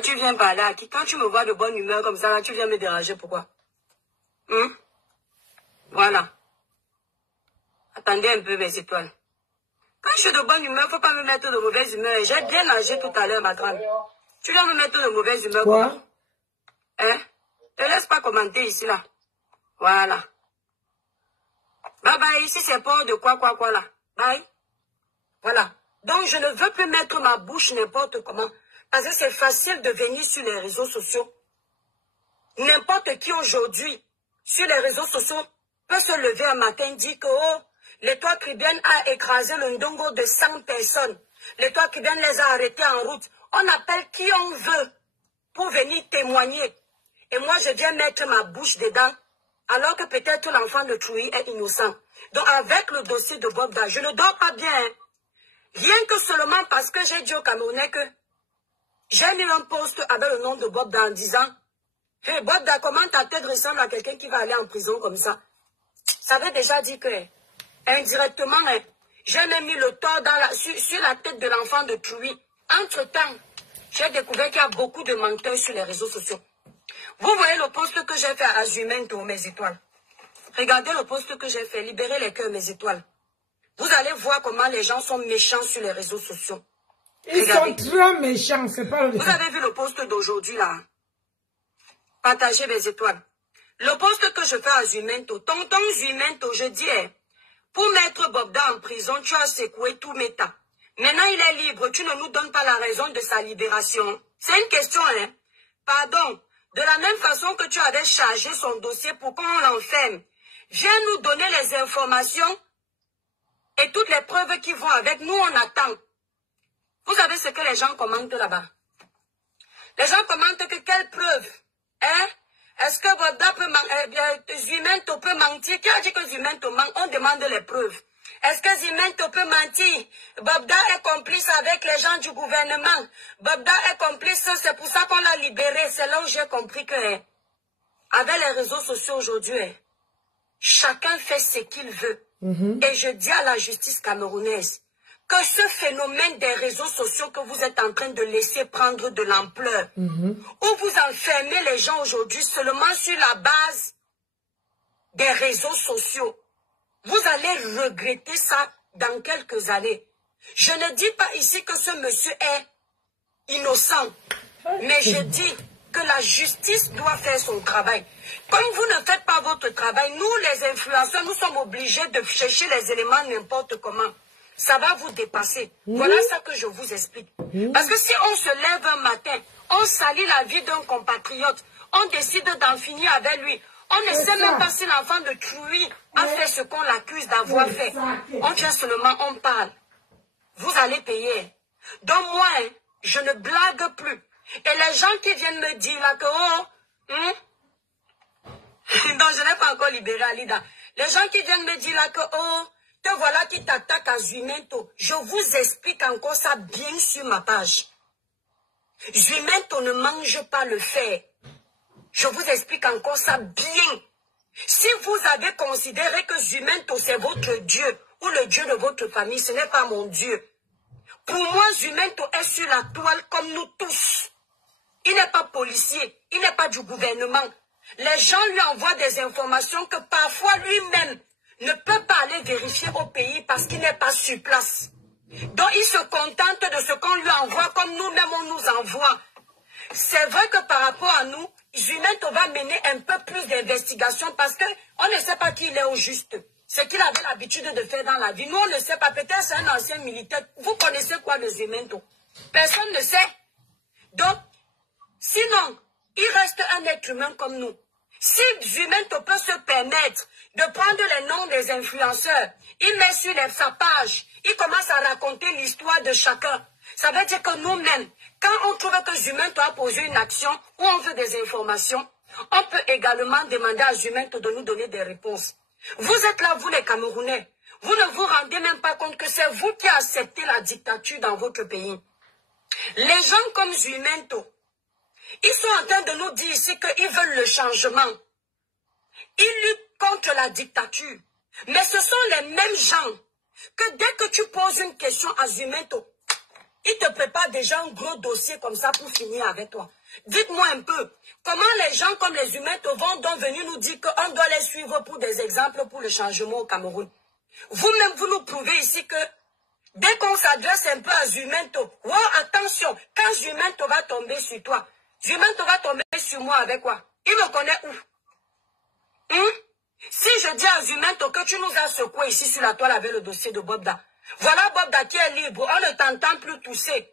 Là, tu viens parler à qui? Quand tu me vois de bonne humeur comme ça, là, tu viens me déranger, pourquoi? Voilà. Attendez un peu, mes étoiles. Quand je suis de bonne humeur, il ne faut pas me mettre de mauvaise humeur. J'ai bien nagé tout à l'heure, ma grande. Tu dois me mettre de mauvaise humeur. Quoi? Comment? Hein? Ne laisse pas commenter ici, là. Voilà. Bye bye, ici c'est pas de quoi là. Bye. Voilà. Donc je ne veux plus mettre ma bouche n'importe comment. Parce que c'est facile de venir sur les réseaux sociaux. N'importe qui aujourd'hui, sur les réseaux sociaux, peut se lever un matin et dire que oh, l'étoile caribéenne a écrasé le ndongo de 100 personnes. L'étoile caribéenne les a arrêtés en route. On appelle qui on veut pour venir témoigner. Et moi, je viens mettre ma bouche dedans, alors que peut-être l'enfant de Trouy est innocent. Donc, avec le dossier de Bobda, je ne dors pas bien. Hein. Rien que seulement parce que j'ai dit au Camerounais que j'ai mis un post avec le nom de Bobda en disant « Hey, Bobda, comment ta tête ressemble à quelqu'un qui va aller en prison comme ça ?» Ça veut déjà dire que, indirectement, j'ai même mis le tort sur la tête de l'enfant de Trouy. Entre-temps, j'ai découvert qu'il y a beaucoup de menteurs sur les réseaux sociaux. Vous voyez le post que j'ai fait à Azumento, mes étoiles. Regardez le post que j'ai fait, libérer les cœurs, mes étoiles. Vous allez voir comment les gens sont méchants sur les réseaux sociaux. Ils sont très méchants, c'est pas le... Vous avez vu le post d'aujourd'hui, là? Partagez mes étoiles. Le post que je fais à Zumento, tonton Zumento, je dis, pour mettre Bobda en prison, tu as secoué tout Meta. Maintenant, il est libre, tu ne nous donnes pas la raison de sa libération. C'est une question, hein? Pardon. De la même façon que tu avais chargé son dossier pour qu'on l'enferme, viens nous donner les informations et toutes les preuves qui vont avec. Nous, on attend. Vous savez ce que les gens commentent là-bas? Les gens commentent que quelles preuves? Hein? Est-ce que Bobda peut Zumento peut mentir? Qui a dit que Zumento ment? On demande les preuves. Est-ce que Zumento peut mentir? Bobda est complice avec les gens du gouvernement. Bobda est complice, c'est pour ça qu'on l'a libéré. C'est là où j'ai compris que, avec les réseaux sociaux aujourd'hui, chacun fait ce qu'il veut. Et je dis à la justice camerounaise que ce phénomène des réseaux sociaux que vous êtes en train de laisser prendre de l'ampleur, où vous enfermez les gens aujourd'hui seulement sur la base des réseaux sociaux, vous allez regretter ça dans quelques années. Je ne dis pas ici que ce monsieur est innocent, mais je dis que la justice doit faire son travail. Comme vous ne faites pas votre travail, nous les influenceurs, nous sommes obligés de chercher les éléments n'importe comment. Ça va vous dépasser. Voilà ça que je vous explique. Parce que si on se lève un matin, on salit la vie d'un compatriote, on décide d'en finir avec lui, on ne sait même pas si l'enfant de Trouy a fait ce qu'on l'accuse d'avoir fait. On vient seulement, on parle. Vous allez payer. Donc moi, je ne blague plus. Et les gens qui viennent me dire là que, non, je n'ai pas encore libéré Alida. Les gens qui viennent me dire là que, te voilà qui t'attaque à Zumento. Je vous explique encore ça bien sur ma page. Zumento ne mange pas le fer. Je vous explique encore ça bien. Si vous avez considéré que Zumento c'est votre Dieu ou le Dieu de votre famille, ce n'est pas mon Dieu. Pour moi, Zumento est sur la toile comme nous tous. Il n'est pas policier, il n'est pas du gouvernement. Les gens lui envoient des informations que parfois lui-même ne peut pas aller vérifier au pays parce qu'il n'est pas sur place. Donc il se contente de ce qu'on lui envoie comme nous-mêmes on nous envoie. C'est vrai que par rapport à nous, Zumento va mener un peu plus d'investigation parce qu'on ne sait pas qui il est au juste. Ce qu'il avait l'habitude de faire dans la vie. Nous, on ne sait pas. Peut-être c'est un ancien militaire. Vous connaissez quoi de Zumento? Personne ne sait. Donc, sinon, il reste un être humain comme nous. Si Zumento peut se permettre de prendre les noms des influenceurs, il met sur sa page, il commence à raconter l'histoire de chacun. Ça veut dire que nous-mêmes, quand on trouve que Zumento a posé une action ou on veut des informations, on peut également demander à Zumento de nous donner des réponses. Vous êtes là, vous les Camerounais. Vous ne vous rendez même pas compte que c'est vous qui acceptez la dictature dans votre pays. Les gens comme Zumento, ils sont en train de nous dire ici qu'ils veulent le changement. Ils luttent contre la dictature. Mais ce sont les mêmes gens que dès que tu poses une question à Zumento, Il te prépare déjà un gros dossier comme ça pour finir avec toi. Dites-moi un peu, comment les gens comme les humains vont donc venir nous dire qu'on doit les suivre pour des exemples pour le changement au Cameroun? Vous-même, vous nous prouvez ici que dès qu'on s'adresse un peu à Zumento, wow, attention, quand Zumento va tomber sur toi, Zumento va tomber sur moi avec quoi? Il me connaît où? Si je dis à Zumento que tu nous as secoué ici sur la toile avec le dossier de Bobda, voilà Bobda qui est libre, on ne t'entend plus tousser,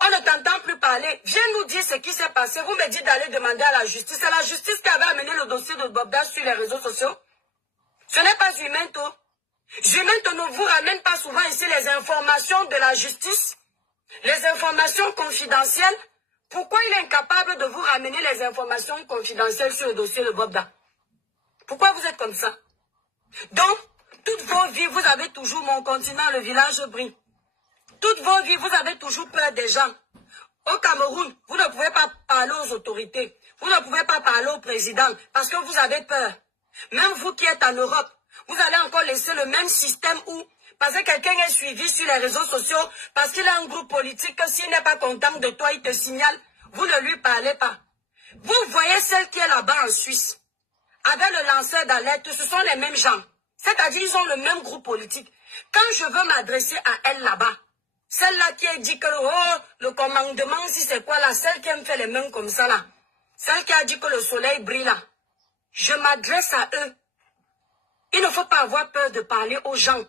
on ne t'entend plus parler, viens nous dire ce qui s'est passé, vous me dites d'aller demander à la justice, c'est la justice qui avait amené le dossier de Bobda sur les réseaux sociaux. Ce n'est pas Zumento. Zumento ne vous ramène pas souvent ici les informations de la justice, les informations confidentielles. Pourquoi il est incapable de vous ramener les informations confidentielles sur le dossier de Bobda? Pourquoi vous êtes comme ça? Donc, toutes vos vies, vous avez toujours mon continent, le village brille. Toutes vos vies, vous avez toujours peur des gens. Au Cameroun, vous ne pouvez pas parler aux autorités. Vous ne pouvez pas parler au président parce que vous avez peur. Même vous qui êtes en Europe, vous allez encore laisser le même système où, parce que quelqu'un est suivi sur les réseaux sociaux, parce qu'il a un groupe politique, que s'il n'est pas content de toi, il te signale, vous ne lui parlez pas. Vous voyez celle qui est là-bas en Suisse, avec le lanceur d'alerte, ce sont les mêmes gens. C'est-à-dire, ils ont le même groupe politique. Quand je veux m'adresser à elle là-bas, celle-là qui a dit que le commandement, si c'est quoi là, celle qui me fait les mains comme ça là, celle qui a dit que le soleil brille là, je m'adresse à eux. Il ne faut pas avoir peur de parler aux gens.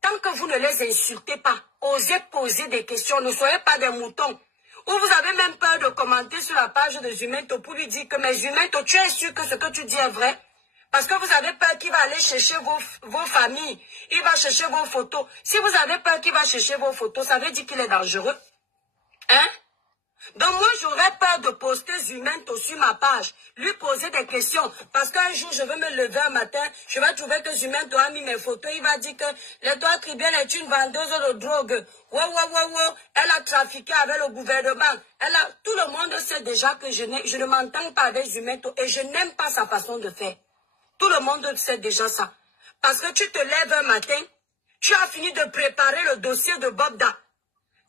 Tant que vous ne les insultez pas, osez poser des questions, ne soyez pas des moutons. Ou vous avez même peur de commenter sur la page de Zumento pour lui dire que, mais Zumento, tu es sûr que ce que tu dis est vrai? Parce que vous avez peur qu'il va aller chercher vos familles, il va chercher vos photos. Si vous avez peur qu'il va chercher vos photos, ça veut dire qu'il est dangereux. Hein? Donc moi, j'aurais peur de poster Zumento sur ma page, lui poser des questions. Parce qu'un jour, je vais me lever un matin, je vais trouver que Zumento a mis mes photos. Il va dire que l'Étoile Tribienne est une vendeuse de drogue. Wow. Elle a trafiqué avec le gouvernement. Tout le monde sait déjà que je ne m'entends pas avec Zumento et je n'aime pas sa façon de faire. Tout le monde sait déjà ça. Parce que tu te lèves un matin, tu as fini de préparer le dossier de Bobda.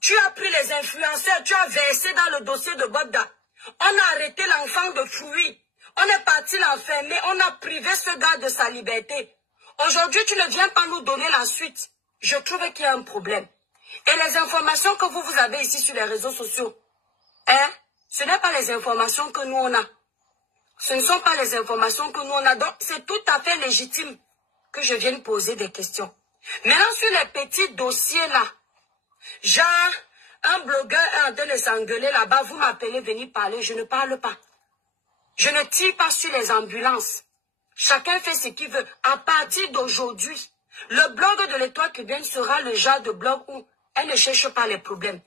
Tu as pris les influenceurs, tu as versé dans le dossier de Bobda. On a arrêté l'enfant de fuir. On est parti l'enfermer, on a privé ce gars de sa liberté. Aujourd'hui, tu ne viens pas nous donner la suite. Je trouve qu'il y a un problème. Et les informations que vous avez ici sur les réseaux sociaux, ce n'est pas les informations que nous on a. Ce ne sont pas les informations que nous on a. Donc, c'est tout à fait légitime que je vienne poser des questions. Maintenant, sur les petits dossiers là, genre, un blogueur est en train de s'engueuler là-bas, vous m'appelez venir parler, je ne parle pas. Je ne tire pas sur les ambulances. Chacun fait ce qu'il veut. À partir d'aujourd'hui, le blog de l'Étoile Tribienne sera le genre de blog où elle ne cherche pas les problèmes.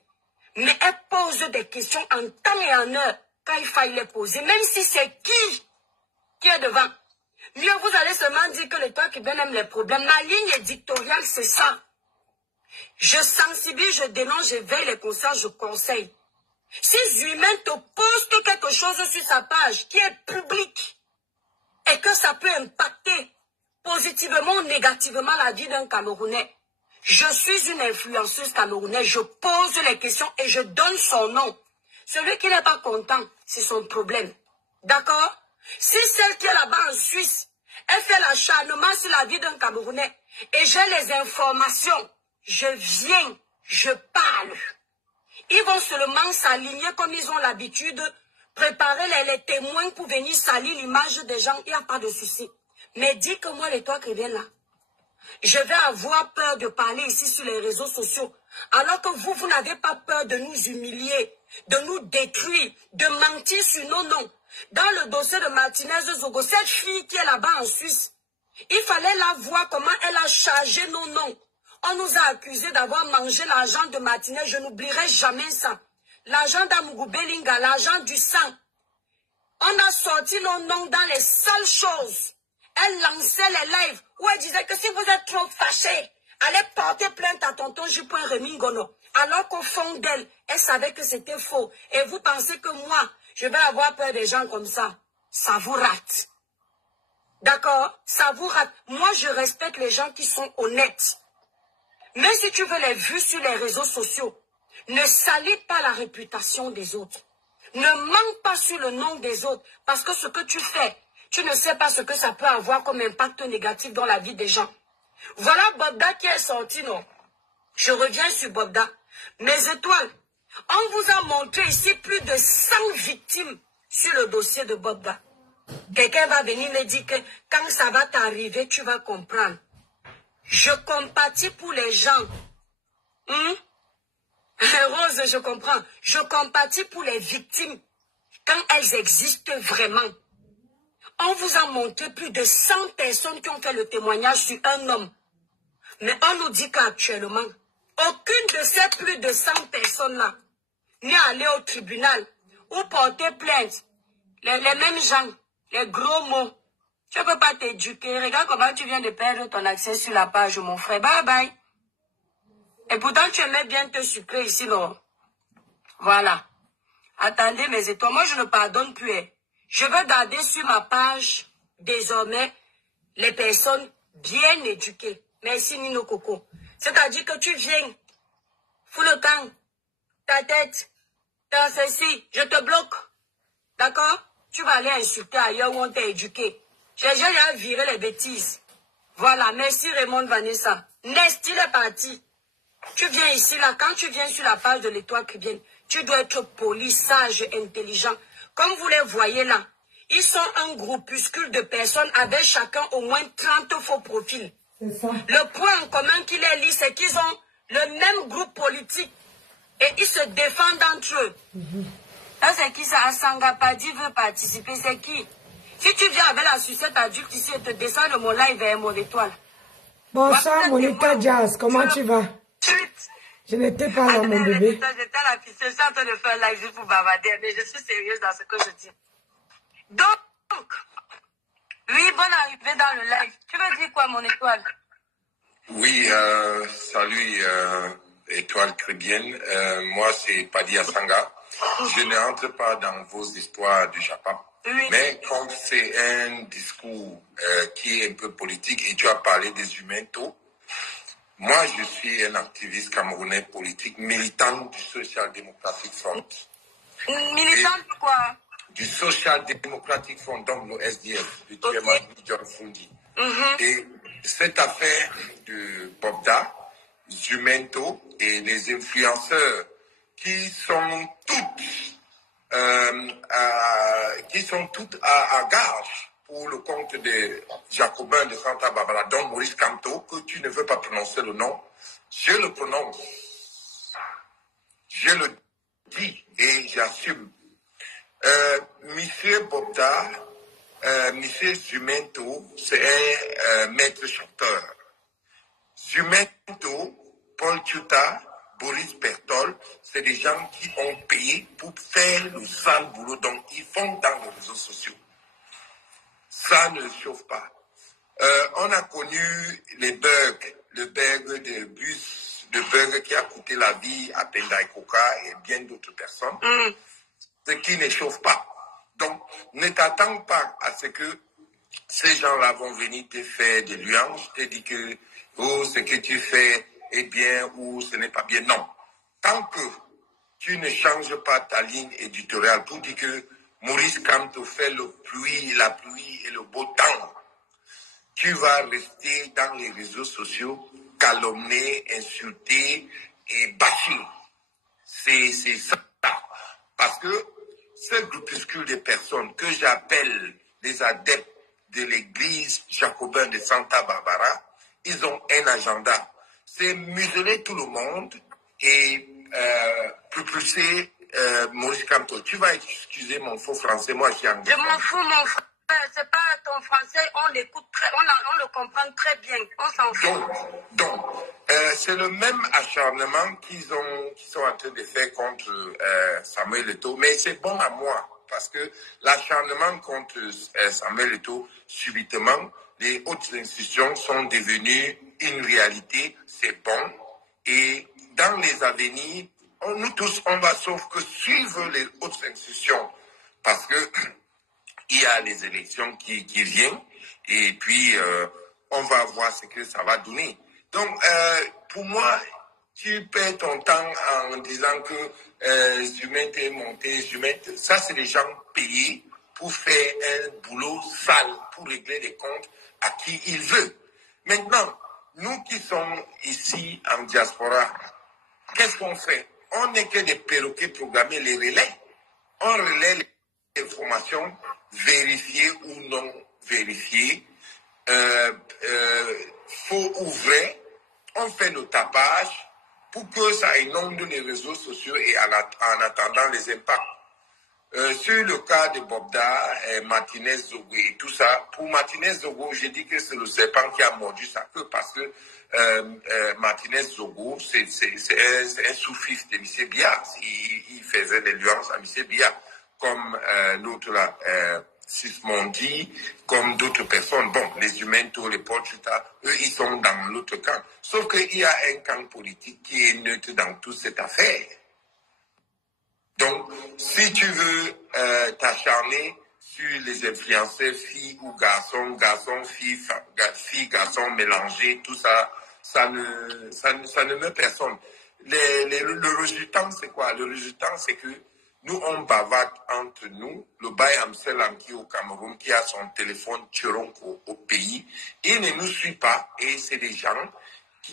Mais elle pose des questions en temps et en heure quand il faille les poser. Même si c'est qui est devant. Mieux, vous allez seulement dire que l'Étoile Tribienne aime les problèmes. Ma ligne éditoriale, c'est ça. Je sensibilise, je dénonce, je veille les consciences, je conseille. Si Zumento poste quelque chose sur sa page qui est public et que ça peut impacter positivement ou négativement la vie d'un Camerounais, je suis une influenceuse camerounaise, je pose les questions et je donne son nom. Celui qui n'est pas content, c'est son problème. D'accord? Si celle qui est là-bas en Suisse, elle fait l'acharnement sur la vie d'un Camerounais et j'ai les informations, je viens, je parle. Ils vont seulement s'aligner comme ils ont l'habitude, préparer les témoins pour venir salir l'image des gens, il n'y a pas de souci. Mais dis que moi, l'Étoile Tribienne là, je vais avoir peur de parler ici sur les réseaux sociaux, alors que vous n'avez pas peur de nous humilier, de nous détruire, de mentir sur nos noms. Dans le dossier de Martinez Zogo, cette fille qui est là-bas en Suisse, il fallait la voir comment elle a chargé nos noms. On nous a accusés d'avoir mangé l'argent de Martinez, je n'oublierai jamais ça. L'argent d'Amougou Belinga, l'argent du sang. On a sorti nos noms dans les sales choses. Elle lançait les lives où elle disait que si vous êtes trop fâchés, allez porter plainte à tonton J.Remy Remingono. Alors qu'au fond d'elle, elle savait que c'était faux. Et vous pensez que moi, je vais avoir peur des gens comme ça. Ça vous rate. D'accord? Ça vous rate. Moi, je respecte les gens qui sont honnêtes. Mais si tu veux les vues sur les réseaux sociaux, Ne salis pas la réputation des autres. Ne manque pas sur le nom des autres. Parce que ce que tu fais, tu ne sais pas ce que ça peut avoir comme impact négatif dans la vie des gens. Voilà Bobda qui est sorti, non? Je reviens sur Bobda. Mes étoiles, on vous a montré ici plus de 100 victimes sur le dossier de Bobda. Quelqu'un va venir me dire que quand ça va t'arriver, tu vas comprendre. Je compatis pour les gens. Rose, je comprends. Je compatis pour les victimes quand elles existent vraiment. On vous a montré plus de 100 personnes qui ont fait le témoignage sur un homme. Mais on nous dit qu'actuellement, aucune de ces plus de 100 personnes-là n'est allée au tribunal ou porter plainte. Les mêmes gens, les gros mots. Tu ne peux pas t'éduquer. Regarde comment tu viens de perdre ton accès sur la page, mon frère. Bye bye. Et pourtant, tu aimais bien te sucrer ici, non? Voilà. Attendez, mes étoiles. Moi, je ne pardonne plus. Je veux garder sur ma page, désormais, les personnes bien éduquées. Merci, Nino Coco. C'est-à-dire que tu viens, fous le camp, ta tête, dans ceci, je te bloque. D'accord? Tu vas aller insulter ailleurs où on t'a éduqué. J'ai déjà viré les bêtises. Voilà, merci Raymond Vanessa. Nesty est parti. Tu viens ici, là, quand tu viens sur la page de l'Étoile Caribbeenne, tu dois être poli, sage, intelligent. Comme vous les voyez là, ils sont un groupuscule de personnes avec chacun au moins 30 faux profils. Ça. Le point en commun qui les lie, c'est qu'ils ont le même groupe politique et ils se défendent entre eux. Là, c'est qui ça? Asanga Padi veut participer, c'est qui? Si tu viens avec la sucette adulte ici et te descends de mon live vers mon étoile. Bonsoir, Monica Jazz, comment tu vas? Je n'étais pas là, mon bébé. J'étais à la piscine, je suis en train de faire un live juste pour bavarder, mais je suis sérieuse dans ce que je dis. Donc, oui, bonne arrivée dans le live. Tu veux dire quoi, mon étoile? Oui, salut, Étoile Caribbeenne. Moi, c'est Padi Asanga. Je n'entre pas dans vos histoires du Japon. Oui. Mais comme c'est un discours qui est un peu politique et tu as parlé des humains tôt, moi, je suis un activiste camerounais politique, militant du Social Democratic Front. Militant de quoi? Du Social Democratic Front, donc le SDF, de Tchemani John Fundi. Et cette affaire de Bobda, Zumento et les influenceurs qui sont toutes à gage pour le compte des Jacobins de Santa Barbara, dont Maurice Kamto, que tu ne veux pas prononcer le nom, je le prononce. Je le dis et j'assume. Monsieur Bobda, Monsieur Zumento, c'est un maître chanteur. Zumento, Paul Tuta, Boris Bertol, c'est des gens qui ont payé pour faire le sale boulot, donc ils font dans les réseaux sociaux. Ça ne chauffe pas. On a connu le bug de bus, le bug qui a coûté la vie à Pendai Koka et bien d'autres personnes, ce qui ne chauffe pas. Donc, ne t'attends pas à ce que ces gens-là vont venir te faire des louanges, te dire que ce que tu fais est bien ou ce n'est pas bien. Non. Tant que tu ne changes pas ta ligne éditoriale pour dire que Maurice Kamto fait la pluie et le beau temps, tu vas rester dans les réseaux sociaux, calomnier, insulter et bâcher. C'est ça. Parce que ce groupuscule de personnes que j'appelle les adeptes de l'église jacobin de Santa Barbara, ils ont un agenda. C'est museler tout le monde et propulser Maurice Kamto. Tu vas excuser mon faux français, moi je suis anglais. Je m'en fous, mon frère. C'est pas ton français, on l'écoute on le comprend très bien. On s'en fout. Donc, c'est le même acharnement qu'ils sont en train de faire contre Samuel Eto'o, mais c'est bon à moi, parce que l'acharnement contre Samuel Eto'o, subitement, les hautes institutions sont devenues une réalité, c'est bon, et dans les avenirs, nous tous, on va sauf que suivre les hautes institutions, parce que il y a les élections qui viennent, et puis on va voir ce que ça va donner. Donc, pour moi, tu perds ton temps en disant que Zument est monté, Zument, ça c'est des gens payés pour faire un boulot sale, pour régler des comptes à qui il veut. Maintenant, nous qui sommes ici en diaspora, qu'est-ce qu'on fait? On n'est que des perroquets programmés, les relais. On relaie les informations vérifiées ou non vérifiées, faux ou vrai. On fait le tapage pour que ça inonde les réseaux sociaux et en attendant les impacts. Sur le cas de Bobda, Martinez Zogo et tout ça, pour Martinez Zogo, j'ai dit que c'est le serpent qui a mordu sa queue parce que Martinez Zogo, c'est un sous-fils de M. Biya. Il faisait des nuances à M. Biya, comme l'autre là, Sismondi, comme d'autres personnes. Bon, les Humentos, les Paul Chuta, eux, ils sont dans l'autre camp. Sauf qu'il y a un camp politique qui est neutre dans toute cette affaire. Donc, si tu veux t'acharner sur les influenceurs filles ou garçons, filles, garçons mélangés, tout ça, ça ne meurt personne. Le résultat, c'est quoi? Le résultat, c'est que nous, on bavarde entre nous. Le Baye Amselam qui est au Cameroun, qui a son téléphone Tcheronko au pays, il ne nous suit pas et c'est des gens,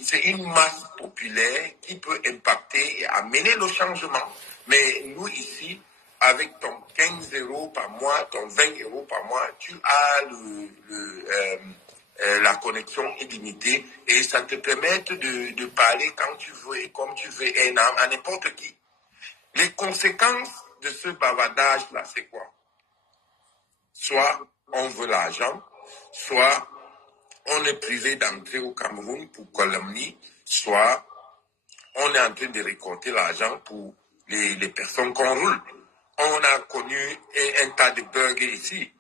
c'est une masse populaire qui peut impacter et amener le changement. Mais nous ici, avec ton 15 € par mois, ton 20 € par mois, tu as la connexion illimitée et ça te permet de parler quand tu veux et comme tu veux et à n'importe qui. Les conséquences de ce bavardage-là, c'est quoi? Soit on veut l'argent, soit on est privé d'entrer au Cameroun pour calomnie, soit on est en train de récolter l'argent pour les personnes qu'on roule. On a connu un tas de burgers ici.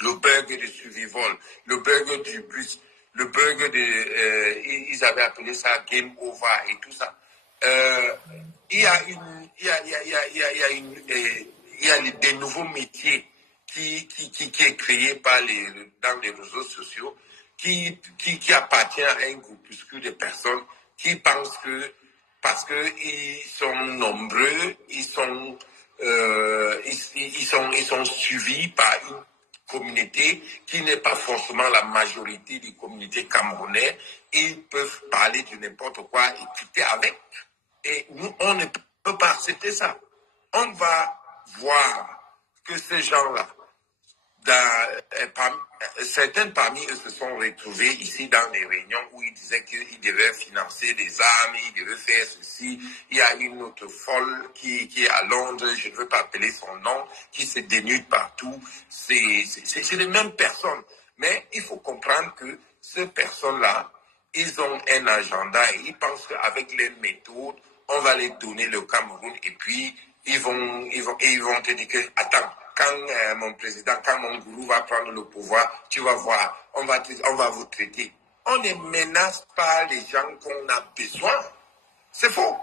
Le burger de Survival, le burger du bus, le burger de... ils avaient appelé ça Game Over et tout ça. Il y a des nouveaux métiers qui est créé dans les réseaux sociaux qui appartient à un groupuscule de personnes qui pensent que parce qu'ils sont nombreux, ils sont suivis par une communauté qui n'est pas forcément la majorité des communautés camerounaises, ils peuvent parler de n'importe quoi et quitter avec. Et nous, on ne peut pas accepter ça. On va voir que ces gens-là, certains parmi eux se sont retrouvés ici dans des réunions où ils disaient qu'ils devaient financer des armes, ils devaient faire ceci. Il y a une autre folle qui est à Londres, je ne veux pas appeler son nom, qui se dénude partout. C'est les mêmes personnes. Mais il faut comprendre que ces personnes-là, ils ont un agenda et ils pensent qu'avec les méthodes, on va les donner le Cameroun et puis ils vont te dire que, attends, quand mon gourou va prendre le pouvoir, tu vas voir, on va vous traiter. On ne menace pas les gens qu'on a besoin. C'est faux.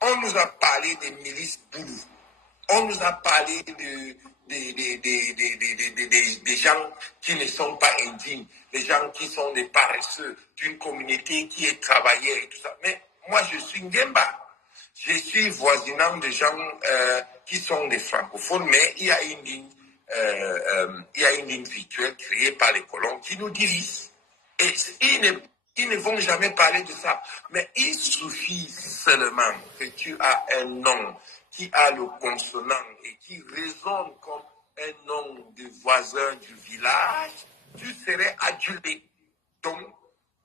On nous a parlé des milices boulous. On nous a parlé des gens qui ne sont pas indignes, des gens qui sont des paresseux, d'une communauté qui est travaillée et tout ça. Mais moi, je suis Ngemba. Je suis voisinant de gens qui sont des francophones, mais il y a une ligne virtuelle créée par les colons qui nous divisent. Et ils ne vont jamais parler de ça. Mais il suffit seulement que tu as un nom qui a le consonant et qui résonne comme un nom de voisin du village, tu serais adulé. Donc,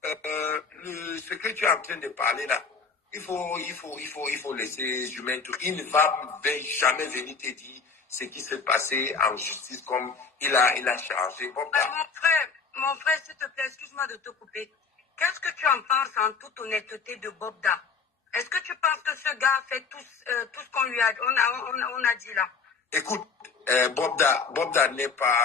ce que tu es en train de parler là, il faut laisser Jumento. Il ne va jamais venir te dire ce qui s'est passé en justice comme il a chargé. Bon, mon frère, s'il te plaît, excuse-moi de te couper. Qu'est-ce que tu en penses en toute honnêteté de Bobda? Est-ce que tu penses que ce gars a fait tout ce qu'on lui a dit là? Écoute, Bobda n'est pas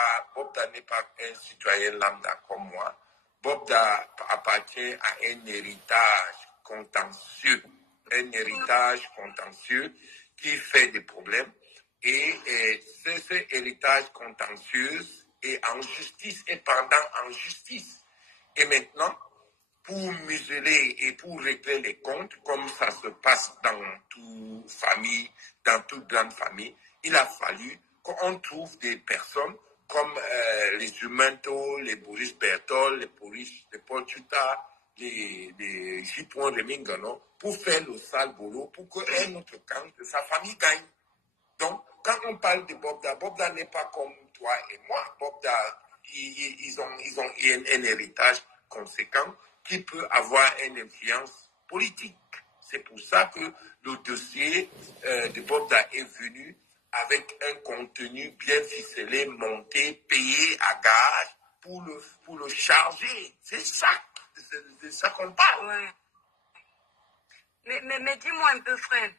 un citoyen lambda comme moi. Bobda appartient à un héritage contentieux qui fait des problèmes. Et ce héritage contentieux est en justice et pendant en justice. Et maintenant, pour museler et pour régler les comptes, comme ça se passe dans toute famille, dans toute grande famille, il a fallu qu'on trouve des personnes comme les Jumentos, les Boris Bertol, les Paul Tuta, les Jipon Remingano, pour faire le sale boulot, pour qu'un autre camp de sa famille gagne. Donc, quand on parle de Bobda, Bobda n'est pas comme toi et moi. Bobda, ils ont un héritage conséquent qui peut avoir une influence politique. C'est pour ça que le dossier de Bobda est venu avec un contenu bien ficelé, monté, payé à gage pour le charger. C'est ça qu'on parle. Ouais. Mais dis-moi un peu, frère,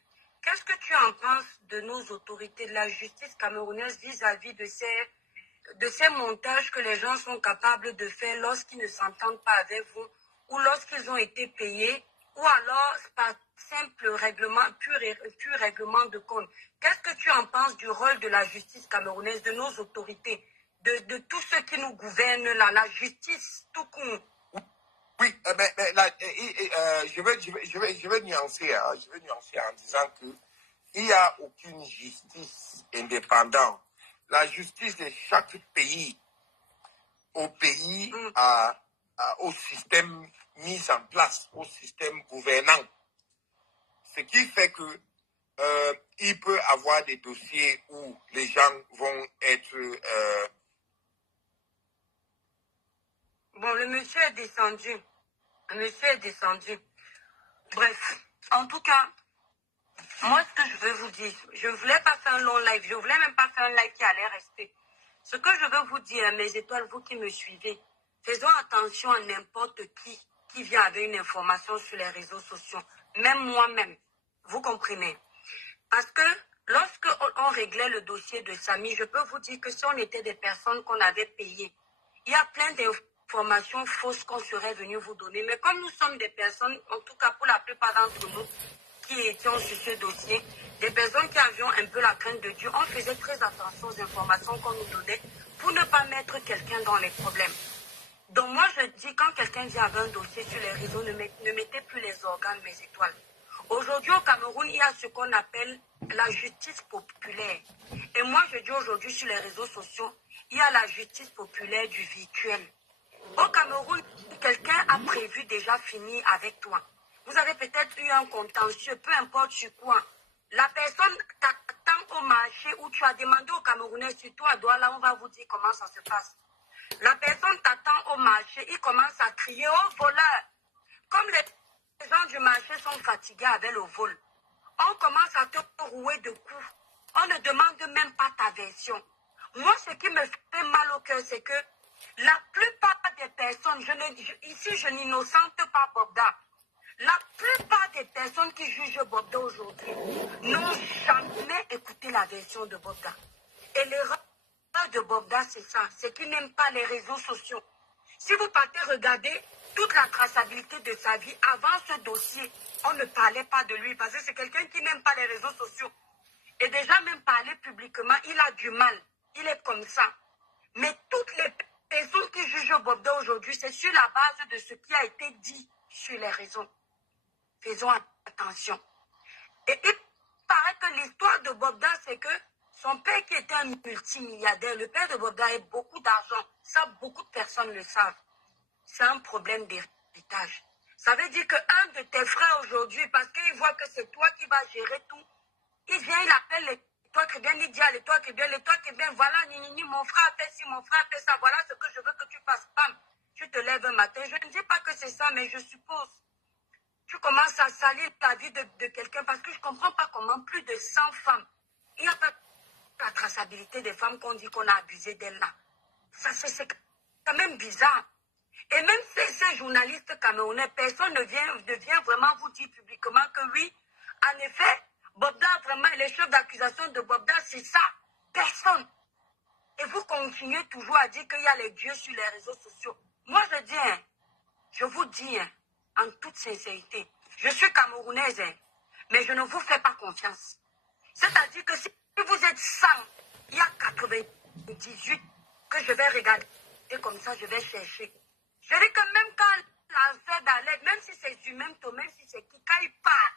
qu'est-ce que tu en penses de nos autorités, de la justice camerounaise vis-à-vis de ces montages que les gens sont capables de faire lorsqu'ils ne s'entendent pas avec vous ou lorsqu'ils ont été payés ou alors par simple règlement, pur règlement de compte. Qu'est-ce que tu en penses du rôle de la justice camerounaise, de nos autorités, de tous ceux qui nous gouvernent là, la justice tout court? Oui, mais là, je vais nuancer, hein, en disant que il n'y a aucune justice indépendante. La justice de chaque pays, au système mis en place, au système gouvernant. Ce qui fait que il peut avoir des dossiers où les gens vont être... Bon, le monsieur est descendu. Bref, en tout cas, moi, ce que je veux vous dire, je ne voulais pas faire un long live. Je ne voulais même pas faire un live qui allait rester. Ce que je veux vous dire, mes étoiles, vous qui me suivez, faisons attention à n'importe qui vient avec une information sur les réseaux sociaux. Même moi-même. Vous comprenez? Parce que lorsque on réglait le dossier de Samy, je peux vous dire que si on était des personnes qu'on avait payées, il y a plein d'informations fausses qu'on serait venu vous donner. Mais comme nous sommes des personnes, en tout cas pour la plupart d'entre nous, qui étions sur ce dossier, des personnes qui avions un peu la crainte de Dieu, on faisait très attention aux informations qu'on nous donnait pour ne pas mettre quelqu'un dans les problèmes. Donc moi je dis, quand quelqu'un vient avec un dossier sur les réseaux, ne mettez plus les organes, mes étoiles. Aujourd'hui au Cameroun, il y a ce qu'on appelle la justice populaire. Et moi je dis aujourd'hui sur les réseaux sociaux, il y a la justice populaire du virtuel. Au Cameroun, quelqu'un a prévu déjà finir avec toi. Vous avez peut-être eu un contentieux, peu importe sur quoi. La personne t'attend au marché où tu as demandé au Camerounais, surtout à Douala, on va vous dire comment ça se passe. La personne t'attend au marché, il commence à crier au voleur. Comme les gens du marché sont fatigués avec le vol, on commence à te rouer de coups. On ne demande même pas ta version. Moi, ce qui me fait mal au cœur, c'est que la plupart des personnes, ici je n'innocente pas Bobda, la plupart des personnes qui jugent Bobda aujourd'hui n'ont jamais écouté la version de Bobda. Et l'erreur de Bobda, c'est ça, c'est qu'il n'aime pas les réseaux sociaux. Si vous partez regarder toute la traçabilité de sa vie, avant ce dossier, on ne parlait pas de lui parce que c'est quelqu'un qui n'aime pas les réseaux sociaux. Et déjà même parler publiquement, il a du mal. Il est comme ça. Mais toutes les personnes qui jugent Bobda aujourd'hui, c'est sur la base de ce qui a été dit sur les réseaux. Faisons attention. Et il paraît que l'histoire de Bobda, c'est que son père qui était un multimilliardaire, le père de Bobda a beaucoup d'argent. Ça, beaucoup de personnes le savent. C'est un problème d'héritage. Ça veut dire qu'un de tes frères aujourd'hui, parce qu'il voit que c'est toi qui vas gérer tout, il vient, il appelle l'étoile qui bien, il dit à l'étoile qui bien, voilà, mon frère a fait ci, mon frère a fait ça, voilà ce que je veux que tu fasses. Bam, tu te lèves un matin. Je ne dis pas que c'est ça, mais je suppose. Tu commences à salir la vie de quelqu'un parce que je ne comprends pas comment plus de 100 femmes, il n'y a pas la traçabilité des femmes qu'on dit qu'on a abusé d'elles là. Ça, c'est quand même bizarre. Et même ces journalistes camerounais, personne ne vient vraiment vous dire publiquement que oui, en effet, Bobda, vraiment, les chefs d'accusation de Bobda, c'est ça. Personne. Et vous continuez toujours à dire qu'il y a les dieux sur les réseaux sociaux. Moi, je dis, je vous dis, en toute sincérité, je suis camerounaise, mais je ne vous fais pas confiance. C'est-à-dire que si vous êtes 100, il y a 98 que je vais regarder et comme ça, je vais chercher. Je dis que même quand l'affaire d'Alec, même si c'est humain, même si c'est qui, quand il parle,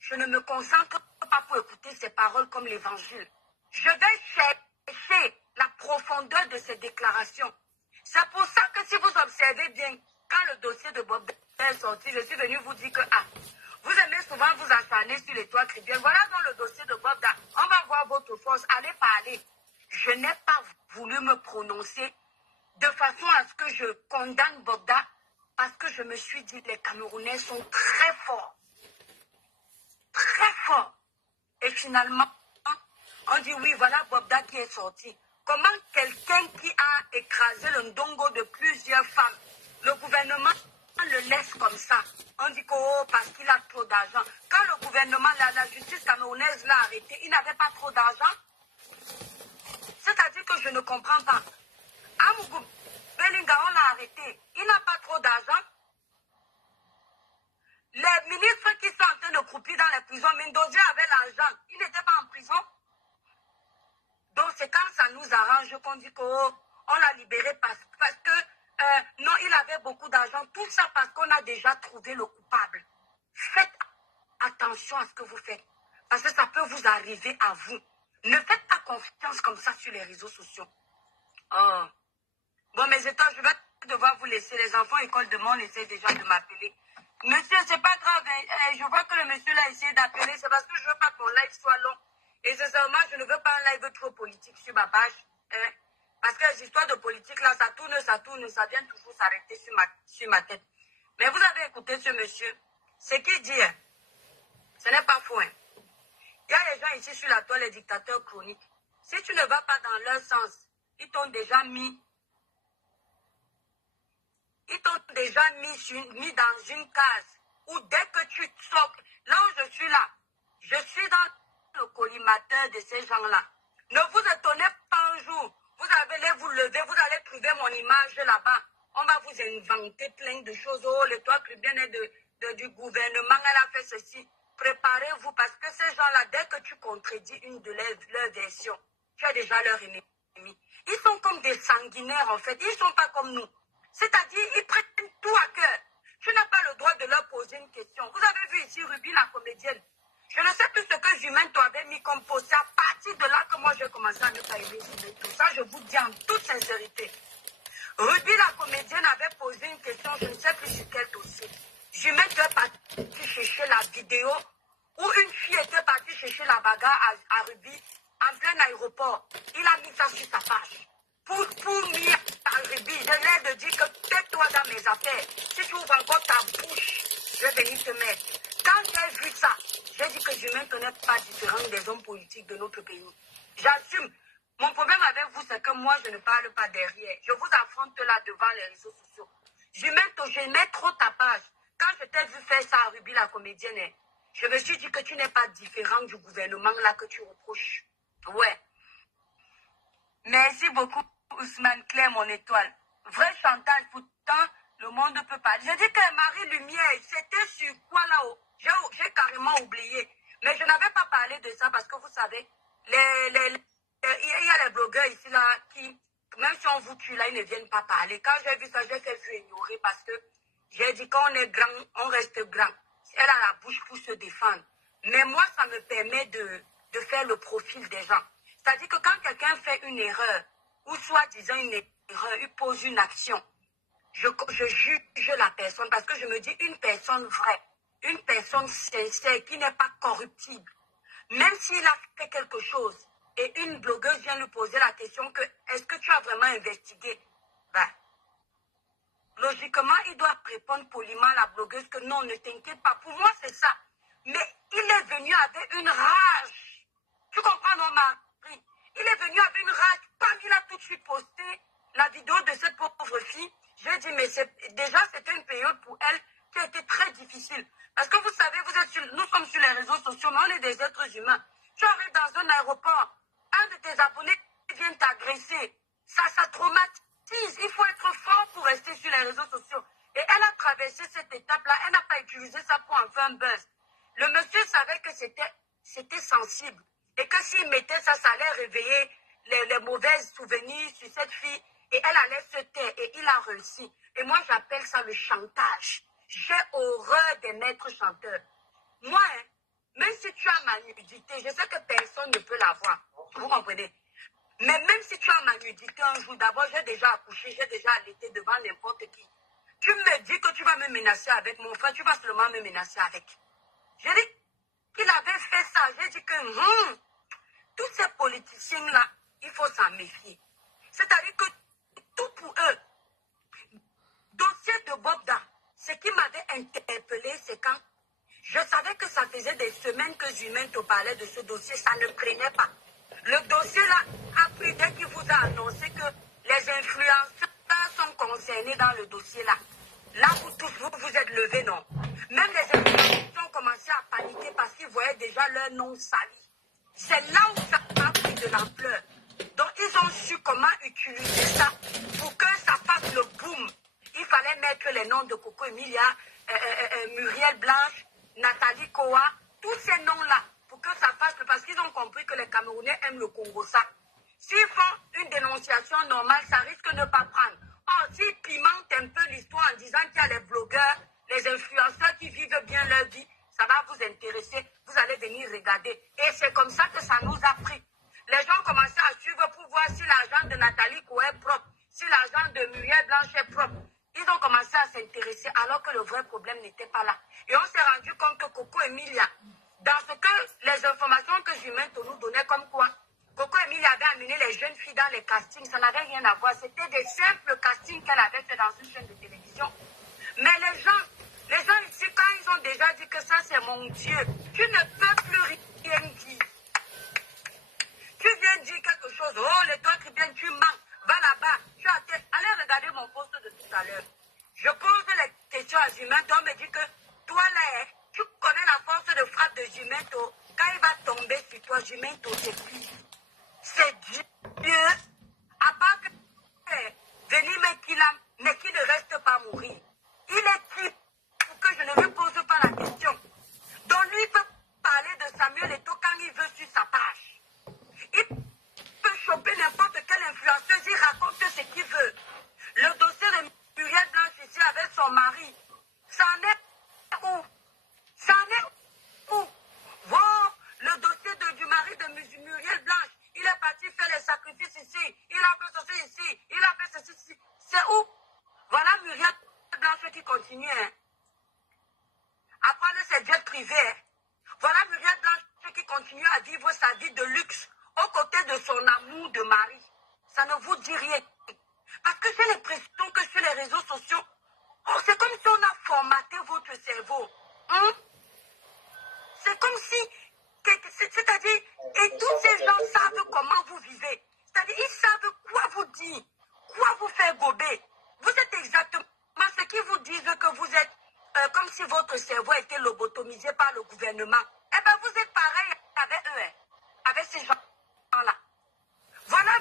je ne me concentre pas pour écouter ses paroles comme l'évangile. Je vais chercher la profondeur de ses déclarations. C'est pour ça que si vous observez bien, quand le dossier de Bob est sorti, je suis venu vous dire que, vous aimez souvent vous acharner sur les toits chrétiens. Voilà dans le dossier de Bob. On va voir votre force. Allez parler. Je n'ai pas voulu me prononcer de façon à ce que je condamne Bobda parce que je me suis dit les Camerounais sont très forts. Très forts. Et finalement, on dit oui, voilà Bobda qui est sorti. Comment quelqu'un qui a écrasé le ndongo de plusieurs femmes, le gouvernement le laisse comme ça? On dit que parce qu'il a trop d'argent. Quand le gouvernement, la justice camerounaise l'a arrêté, il n'avait pas trop d'argent. C'est-à-dire que je ne comprends pas. Amougou Belinga, on l'a arrêté. Il n'a pas trop d'argent. Les ministres qui sont en train de croupir dans les prisons, Mendoza avait l'argent. Il n'était pas en prison. Donc c'est quand ça nous arrange qu'on dit qu'on l'a libéré parce que non, il avait beaucoup d'argent. Tout ça parce qu'on a déjà trouvé le coupable. Faites attention à ce que vous faites. Parce que ça peut vous arriver à vous. Ne faites pas confiance comme ça sur les réseaux sociaux. Oh. Bon, mes états, je vais devoir vous laisser. Les enfants école de monde essaient déjà de m'appeler. Monsieur, c'est pas grave. Je vois que le monsieur là essaie d'appeler. C'est parce que je veux pas que mon live soit long. Et sincèrement, je ne veux pas un live trop politique sur ma page. Hein? Parce que les histoires de politique là, ça tourne, ça vient toujours s'arrêter sur ma tête. Mais vous avez écouté ce monsieur. Ce qu'il dit, hein, ce n'est pas faux. Hein. Il y a les gens ici sur la toile, les dictateurs chroniques. Si tu ne vas pas dans leur sens, ils t'ont déjà mis dans une case où dès que tu sors, là où je suis là, je suis dans le collimateur de ces gens-là. Ne vous étonnez pas un jour, vous allez vous lever, vous allez trouver mon image là-bas. On va vous inventer plein de choses. Oh, le toit bien du gouvernement, elle a fait ceci. Préparez-vous parce que ces gens-là, dès que tu contredis une de leurs versions, tu as déjà leur ennemi. Ils sont comme des sanguinaires en fait, ils ne sont pas comme nous. C'est-à-dire, ils prennent tout à cœur. Tu n'as pas le droit de leur poser une question. Vous avez vu ici Ruby, la comédienne. Je ne sais plus ce que Jumento avait mis comme post. C'est à partir de là que moi, j'ai commencé à ne pas aimer Jumento. Ça, je vous dis en toute sincérité. Ruby, la comédienne, avait posé une question, je ne sais plus sur quel dossier. Jumento est parti chercher la vidéo où une fille était partie chercher la bagarre à Ruby en plein aéroport. Il a mis ça sur sa page. Pour m'y Ruby, je l'ai de dire que tais-toi dans mes affaires. Si tu ouvres encore ta bouche, je vais venir te mettre. Quand j'ai vu ça, j'ai dit que Jumento n'est pas différent des hommes politiques de notre pays. J'assume. Mon problème avec vous, c'est que moi, je ne parle pas derrière. Je vous affronte là devant les réseaux sociaux. Jumento, je mets trop ta page. Quand je t'ai vu faire ça à Ruby, la comédienne, je me suis dit que tu n'es pas différent du gouvernement là que tu reproches. Ouais. Merci beaucoup, Ousmane Claire, mon étoile. Vrai chantage, pourtant, le monde ne peut pas. J'ai dit que Marie Lumière, c'était sur quoi là-haut? J'ai carrément oublié. Mais je n'avais pas parlé de ça parce que vous savez, il y a les blogueurs ici là qui, même si on vous tue là, ils ne viennent pas parler. Quand j'ai vu ça, j'ai fait vu ignorer parce que j'ai dit qu'on est grand, on reste grand. Elle a la bouche pour se défendre. Mais moi, ça me permet de faire le profil des gens. C'est-à-dire que quand quelqu'un fait une erreur, ou soi-disant une erreur, il pose une action, je juge la personne parce que je me dis une personne vraie, une personne sincère qui n'est pas corruptible. Même s'il a fait quelque chose et une blogueuse vient lui poser la question que est-ce que tu as vraiment investigué? Ben, logiquement, il doit répondre poliment à la blogueuse que non, ne t'inquiète pas. Pour moi, c'est ça. Mais il est venu avec une rage. Tu comprends, non, Marie? Il est venu avec une rage. Quand il a tout de suite posté la vidéo de cette pauvre fille, j'ai dit, mais déjà, c'était une période pour elle qui a été très difficile. Parce que vous savez, nous sommes sur les réseaux sociaux, mais on est des êtres humains. Tu arrives dans un aéroport, un de tes abonnés vient t'agresser. Ça traumatise. Il faut être fort pour rester sur les réseaux sociaux. Et elle a traversé cette étape-là. Elle n'a pas utilisé ça pour en faire un buzz. Le monsieur savait que c'était sensible. Et que s'il mettait ça, ça allait réveiller les mauvais souvenirs sur cette fille. Et elle allait se taire. Et il a réussi. Et moi, j'appelle ça le chantage. J'ai horreur des maîtres chanteurs. Moi, hein, même si tu as ma nudité, je sais que personne ne peut la voir. Vous comprenez? Mais même si tu as ma nudité un jour, d'abord, j'ai déjà accouché, j'ai déjà allaité devant n'importe qui. Tu me dis que tu vas me menacer avec mon frère, tu vas seulement me menacer avec. J'ai dit qu'il avait fait ça. J'ai dit que tous ces politiciens-là, il faut s'en méfier. C'est-à-dire que tout pour eux, dossier de Bobda, ce qui m'avait interpellé, c'est quand je savais que ça faisait des semaines que Jumento parlait de ce dossier, ça ne prenait pas. Le dossier là a pris dès qu'il vous a annoncé que les influenceurs sont concernés dans le dossier là. Là, vous tous, vous êtes levés, non? Même les influenceurs ont commencé à paniquer parce qu'ils voyaient déjà leur nom sali. C'est là où ça a pris de l'ampleur. Donc, ils ont su comment utiliser ça pour que ça fasse le boom. Il fallait mettre les noms de Coco Emilia, Muriel Blanche, Nathalie Koa, tous ces noms-là, pour que ça fasse, parce qu'ils ont compris que les Camerounais aiment le Congo ça. S'ils font une dénonciation normale, ça risque de ne pas prendre. Or, s'ils pimentent un peu l'histoire en disant qu'il y a les blogueurs, les influenceurs qui vivent bien leur vie, ça va vous intéresser, vous allez venir regarder. Et c'est comme ça que ça nous a pris. Les gens commençaient à suivre pour voir si l'argent de Nathalie Koa est propre, si l'argent de Muriel Blanche est propre. Ils ont commencé à s'intéresser alors que le vrai problème n'était pas là. Et on s'est rendu compte que Coco Emilia, dans ce que les informations que Jumento nous donnait comme quoi, Coco Emilia avait amené les jeunes filles dans les castings, ça n'avait rien à voir. C'était des simples castings qu'elle avait fait dans une chaîne de télévision. Mais les gens ici, quand ils ont déjà dit que ça c'est mon Dieu, tu ne peux plus rien dire. Tu viens dire quelque chose, oh les toi qui viens, tu mens, va là-bas, tu as tête. Allez regarder mon poste de tout à l'heure. Je pose les questions à Jumento, on me dit que toi là, tu connais la force de frappe de Jumento. Quand il va tomber sur toi, Jumento, c'est qui? C'est Dieu. À part que venir mais qui ne reste pas mourir. Il est qui pour que je ne lui pose pas la question? Donc lui peut parler de Samuel Eto'o quand il veut sur sa page. Il peut choper n'importe quelle influenceuse, il raconte ce qu'il veut. Le dossier de Muriel Blanche ici avec son mari, ça en est où? Ça en est où? Wow, le dossier du mari de Muriel Blanche, il est parti faire les sacrifices ici, il a fait ceci ici, il a fait ceci ici. C'est où? Voilà Muriel Blanche qui continue. Hein. À prendre ses jets privés. Hein. Voilà Muriel Blanche qui continue à vivre sa vie de luxe aux côtés de son amour de mari. Ça ne vous dit rien. Parce que j'ai l'impression que sur les réseaux sociaux, c'est comme si on a formaté votre cerveau. Hein? C'est comme si, c'est-à-dire, et tous ces gens savent comment vous vivez. C'est-à-dire, ils savent quoi vous dire, quoi vous faire gober. Vous êtes exactement ce qu'ils vous disent que vous êtes, comme si votre cerveau était lobotomisé par le gouvernement. Eh bien, vous êtes pareil avec eux, hein, avec ces gens-là. Voilà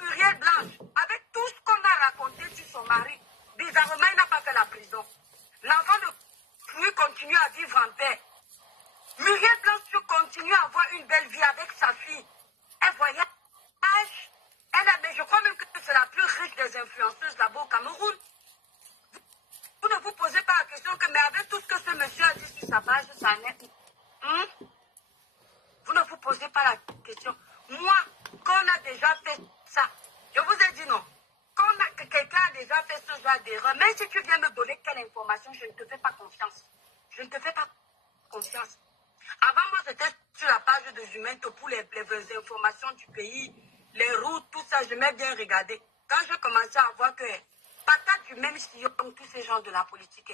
Muriel Blanche, avec tout ce qu'on a raconté sur son mari. Bizarrement, il n'a pas fait la prison. L'enfant de lui continue à vivre en paix. Muriel Blanche continue à avoir une belle vie avec sa fille. Elle voyage. Mais je crois même que c'est la plus riche des influenceuses là-bas au Cameroun. Vous ne vous posez pas la question que, mais avec tout ce que ce monsieur a dit sur sa page, ça en est. Vous ne vous posez pas la question. Moi, quand on a déjà fait ça, je vous ai dit non. Quand quelqu'un a déjà fait ce genre d'erreur, même si tu viens me donner quelle information, je ne te fais pas confiance. Je ne te fais pas confiance. Avant, moi, c'était sur la page de Jumento pour les informations du pays, les routes, tout ça, je m'ai bien regardé. Quand je commençais à voir que patate du même sillon, tous ces gens de la politique,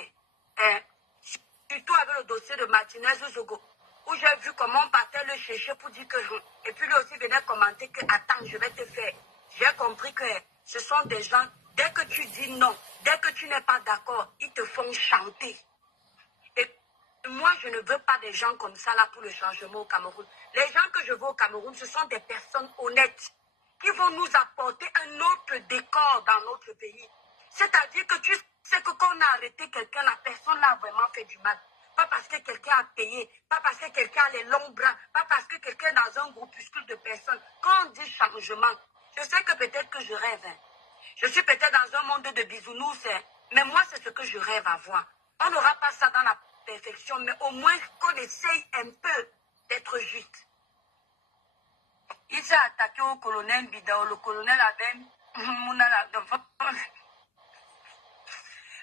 surtout avec le dossier de Martinez Zogo, où j'ai vu comment on partait le chercher pour dire que... Et puis lui aussi venait commenter que, attends, je vais te faire. J'ai compris que ce sont des gens, dès que tu dis non, dès que tu n'es pas d'accord, ils te font chanter. Et moi, je ne veux pas des gens comme ça là pour le changement au Cameroun. Les gens que je veux au Cameroun, ce sont des personnes honnêtes qui vont nous apporter un autre décor dans notre pays. C'est-à-dire que tu sais que quand on a arrêté quelqu'un, la personne l'a vraiment fait du mal. Pas parce que quelqu'un a payé, pas parce que quelqu'un a les longs bras, pas parce que quelqu'un est dans un groupuscule de personnes. Quand on dit changement, je sais que peut-être que je rêve. Hein. Je suis peut-être dans un monde de bisounours, hein, mais moi, c'est ce que je rêve à voir. On n'aura pas ça dans la perfection, mais au moins qu'on essaye un peu d'être juste. Il s'est attaqué au colonel Bidao. Le colonel avait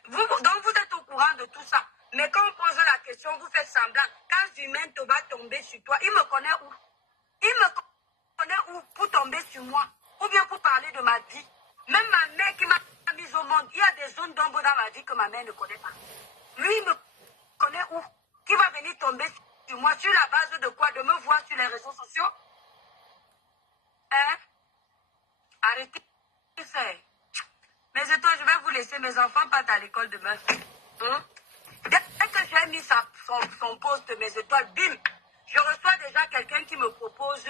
donc vous êtes au courant de tout ça. Mais quand on pose la question, vous faites semblant. Quand Zumento va tomber sur toi, il me connaît où? Il me connaît où pour tomber sur moi? Ou bien pour parler de ma vie? Même ma mère qui m'a mise au monde, il y a des zones d'ombre dans ma vie que ma mère ne connaît pas. Lui, il me connaît où? Qui va venir tomber sur moi? Sur la base de quoi? De me voir sur les réseaux sociaux? Hein? Arrêtez. Mais toi, je vais vous laisser. Mes enfants partent à l'école demain. Dès que j'ai mis son poste, mes étoiles, bim, je reçois déjà quelqu'un qui me propose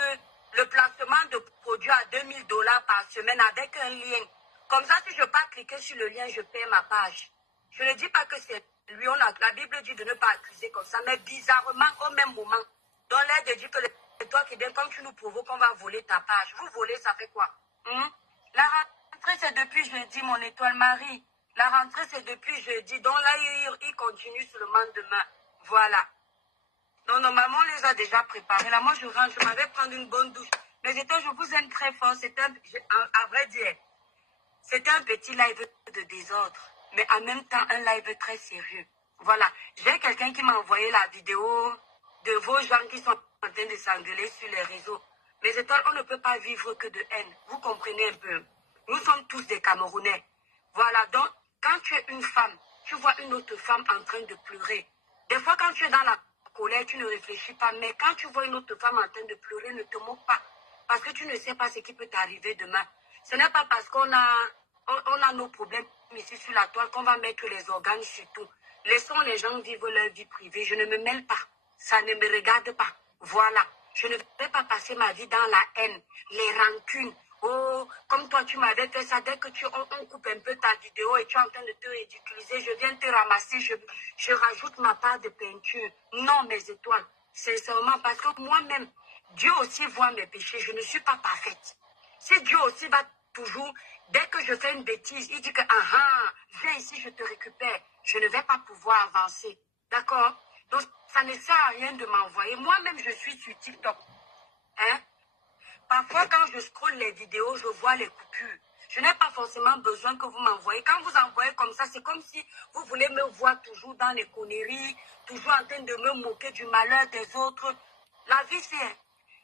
le placement de produits à $2000 par semaine avec un lien. Comme ça, si je ne peux pas cliquer sur le lien, je paie ma page. Je ne dis pas que c'est lui. La Bible dit de ne pas accuser comme ça. Mais bizarrement, au même moment, dans l'air de dire que c'est toi qui viens, comme tu nous provoques, on va voler ta page. Vous volez, ça fait quoi? La rentrée, c'est depuis jeudi, mon étoile Marie. La rentrée, c'est depuis jeudi. Donc là, il continue sur le lendemain. Voilà. Non, normalement, on les a déjà préparés. Là, moi, je rentre, je m'avais prendre une bonne douche. Mais étoiles, je vous aime très fort. À vrai dire, c'était un petit live de désordre. Mais en même temps, un live très sérieux. Voilà. J'ai quelqu'un qui m'a envoyé la vidéo de vos gens qui sont en train de s'engueuler sur les réseaux. Mais étoiles, on ne peut pas vivre que de haine. Vous comprenez un peu? Nous sommes tous des Camerounais. Voilà, donc, quand tu es une femme, tu vois une autre femme en train de pleurer. Des fois, quand tu es dans la colère, tu ne réfléchis pas. Mais quand tu vois une autre femme en train de pleurer, ne te moque pas. Parce que tu ne sais pas ce qui peut t'arriver demain. Ce n'est pas parce qu'on a nos problèmes ici sur la toile qu'on va mettre les organes sur tout. Laissons les gens vivre leur vie privée. Je ne me mêle pas. Ça ne me regarde pas. Voilà. Je ne vais pas passer ma vie dans la haine, les rancunes. Oh, comme toi, tu m'avais fait ça. Dès que on coupe un peu ta vidéo et tu es en train de te ridiculiser, je viens te ramasser, je rajoute ma part de peinture. Non, mes étoiles. Sincèrement, parce que moi-même, Dieu aussi voit mes péchés. Je ne suis pas parfaite. Si Dieu aussi va toujours, dès que je fais une bêtise, il dit que, viens ici, je te récupère. Je ne vais pas pouvoir avancer. D'accord? Donc, ça ne sert à rien de m'envoyer. Moi-même, je suis sur TikTok. Hein? Parfois, quand je scrolle les vidéos, je vois les coupures. Je n'ai pas forcément besoin que vous m'envoyez. Quand vous envoyez comme ça, c'est comme si vous voulez me voir toujours dans les conneries, toujours en train de me moquer du malheur des autres. La vie, c'est...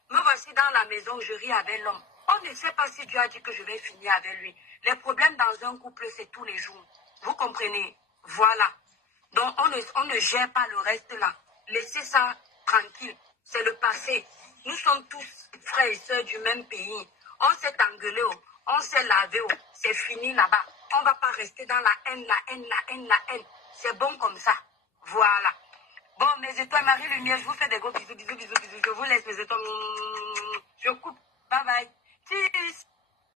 Me voici dans la maison, je ris avec l'homme. On ne sait pas si Dieu a dit que je vais finir avec lui. Les problèmes dans un couple, c'est tous les jours. Vous comprenez? Voilà. Donc, on ne gère pas le reste là. Laissez ça tranquille. C'est le passé. Nous sommes tous frères et sœurs du même pays. On s'est engueulé, on s'est lavé, c'est fini là-bas. On ne va pas rester dans la haine, la haine, la haine, la haine. C'est bon comme ça. Voilà. Bon, mes étoiles, Marie Lumière, je vous fais des gros bisous, bisous, bisous, bisous. Je vous laisse, mes étoiles. Je coupe. Bye bye.